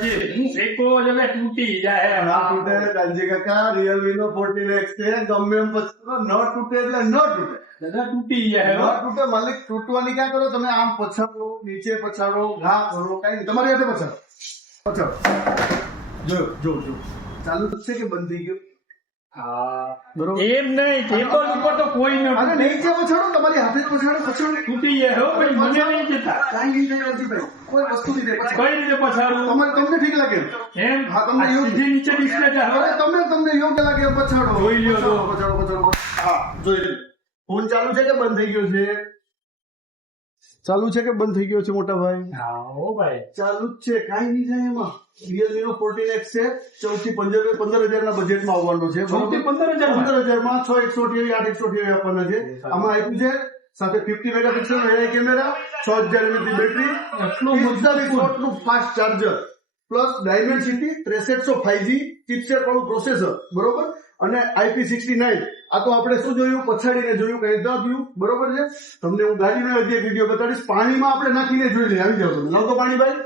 હજી હું એકો જગ્યાએ તૂટી જાય ના તૂટે કાનજી કાકા, Realme નો 14X છે, ગમે એમ પછાડો ન તૂટે એટલે ન તૂટે. દાદા તૂટી જાય ન હો. તૂટે માલિક, તૂટવાની ક્યાં કરો તમે? આમ પછાડો, નીચે પછાડો, ઘા કરો, કઈ નહીં, તમારી હાથે પછાડો. જો જો જો ચાલુ જ છે કે બંધ થઈ ગયું? હા બરોબર. એમ નહીં, ટેબલ ઉપર તો કોઈ ન અને નીચે પછાડો, તમારી હાથે જ પછાડો. તૂટી જાય હો ભાઈ, મને નહીં જતા. કાંઈ નહીં થાય કાનજીભાઈ, કોઈ વસ્તુ નહીં થાય. કઈ રીતે પછાડું તમને ઠીક લાગે એમ? હા, તમને આ એવું- સીધી નીચે ડિસ્પ્લે જાય અરે તમને યોગ્ય લાગે એમ પછાડો. જોઈ લ્યો તો. પછાડો. હા, જોઈ લ્યો. ફોન ચાલુ છે કે બંધ થઈ ગયો છે? ચાલુ છે કે બંધ થઈ ગયો છે મોટા ભાઈ? હા હો ભાઈ. ચાલુ જ છે, કાંઈ નહીં થાય એમાં. Realme નો 14X છે, 14 થી 15,000 ના બજેટમાં આવવાનો છે. 14 થી 15,000 માં? 15,000 માં 6 128 8 128 આપવાના છે. આમાં આપ્યું છે સાથે 50 મેગાપિક્સલ નો AI કેમેરા, 6000 mAh બેટરી, એટલું 45 વોટ નું fast charger, plus ડાયમેન્સિટી 6300 5G chipset વાળું પ્રોસેસર, બરોબર, અને IP69. આ તો આપણે શું જોયું, પછાડીને જોયું, કઈ ન જોયું, બરોબર છે. તમને હું ગાડીનો હજી એક વિડીયો બતાડીશ. પાણીમાં આપણે નાખીને જોઈ લઈએ. આવી જાવ તમે, લાવ તો પાણી ભાઈ.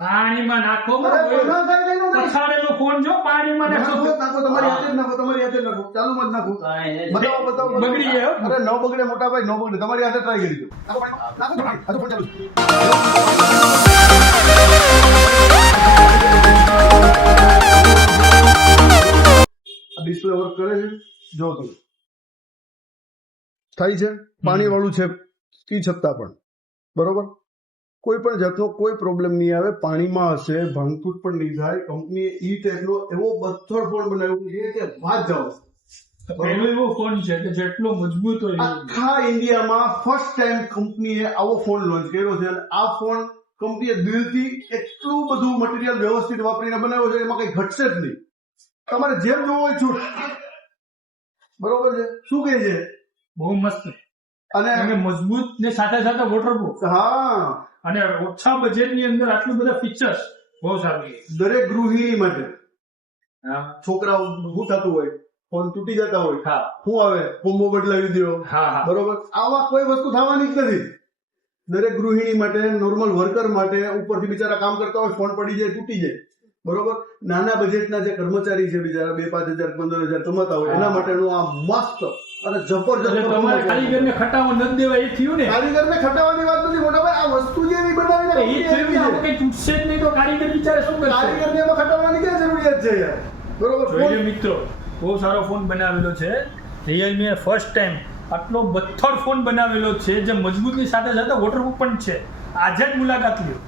પાણીમાં નાખો અરે, બરાબર. ના થાય, કઈ ન થાય. પછાડેલો ફોન જો પાણીમાં નાખો. નાખો, તમારી હાથે જ નાખો, તમારી હાથે જ નાખો, ચાલુમાં જ નાખો. બતાવો. બગડી જાય હો. અરે ન બગડે મોટા ભાઈ, ન બગડે, તમારી હાથે ટ્રાય કરી દો. નાખો પાણીમાં, નાખો પાણી. આ તો ફોન ચાલુ છે. ડિસ્પ્લે વર્ક કરે છે, જો તમે થાય છે. પાણી વાળું છે ઈ છતાં પણ બરોબર, કોઈ પણ જાતનો કોઈ પ્રોબ્લેમ નહીં આવે. પાણીમાં હશે, ભાંગતૂટ પણ નહીં થાય. કંપનીએ ઈ ટાઈપનો એવો બથ્થર ફોન બનાવ્યો છે કે વાત જાઓ. પહેલો એવો ફોન છે કે જેટલો મજબૂત હોય આખા ઇન્ડિયામાં ફર્સ્ટ ટાઈમ કંપનીએ આવો ફોન લોન્ચ કર્યો છે. અને આ ફોન કંપનીએ દિલથી એટલું બધું મટીરિયલ વ્યવસ્થિત વાપરીને બનાવ્યો છે, એમાં કઈ ઘટશે જ નહીં. તમારે જેમ જોવું હોય છૂટ, બરોબર છે. શું કહે છે? બહુ મસ્ત અને અને મજબૂત ને સાથે સાથે વોટરપ્રૂફ હા, અને ઓછા બજેટની અંદર આટલું બધા ફીચર્સ બહુ સારું છે. દરેક ગૃહિણી માટે. હા છોકરાઓ શું થતું હોય, ફોન તૂટી જતા હોય, હા શું આવે, કોમ્બો બદલાવી દો, હા હા. બરોબર. આવા કોઈ વસ્તુ થવાની જ નથી. દરેક ગૃહિણી માટે, નોર્મલ વર્કર માટે, ઉપરથી બિચારા કામ કરતા હોય, ફોન પડી જાય, તૂટી જાય, બરોબર. નાના બજેટના જે કર્મચારી છે બિચારા 2-5 હજાર 15,000 કમાતા હોય, એના માટેનું આ મસ્ત અને એટલે જબરજસ્ત. તમારે કારીગરને ખટાવો નથી દેવા એ થયું ને. કારીગરને ખટાવવાની વાત નથી મોટા ભાઈ, આ વસ્તુ જે એવી બનાવીને એ થયું આમાં કઈ તૂટશે જ નહીં તો કારીગર બિચારે શું કરશે? કારીગરને એમાં ખટાવવાની ક્યાં જરૂરિયાત છે યાર, બરોબર. જોઈએ મિત્રો, બહુ સારો ફોન બનાવેલો છે. Realme ફર્સ્ટ ટાઈમ આટલો બથ્થર ફોન બનાવેલો છે જે મજબૂતની સાથે સાથે વોટરપ્રૂફ પણ છે. આજે જ મુલાકાત લ્યો.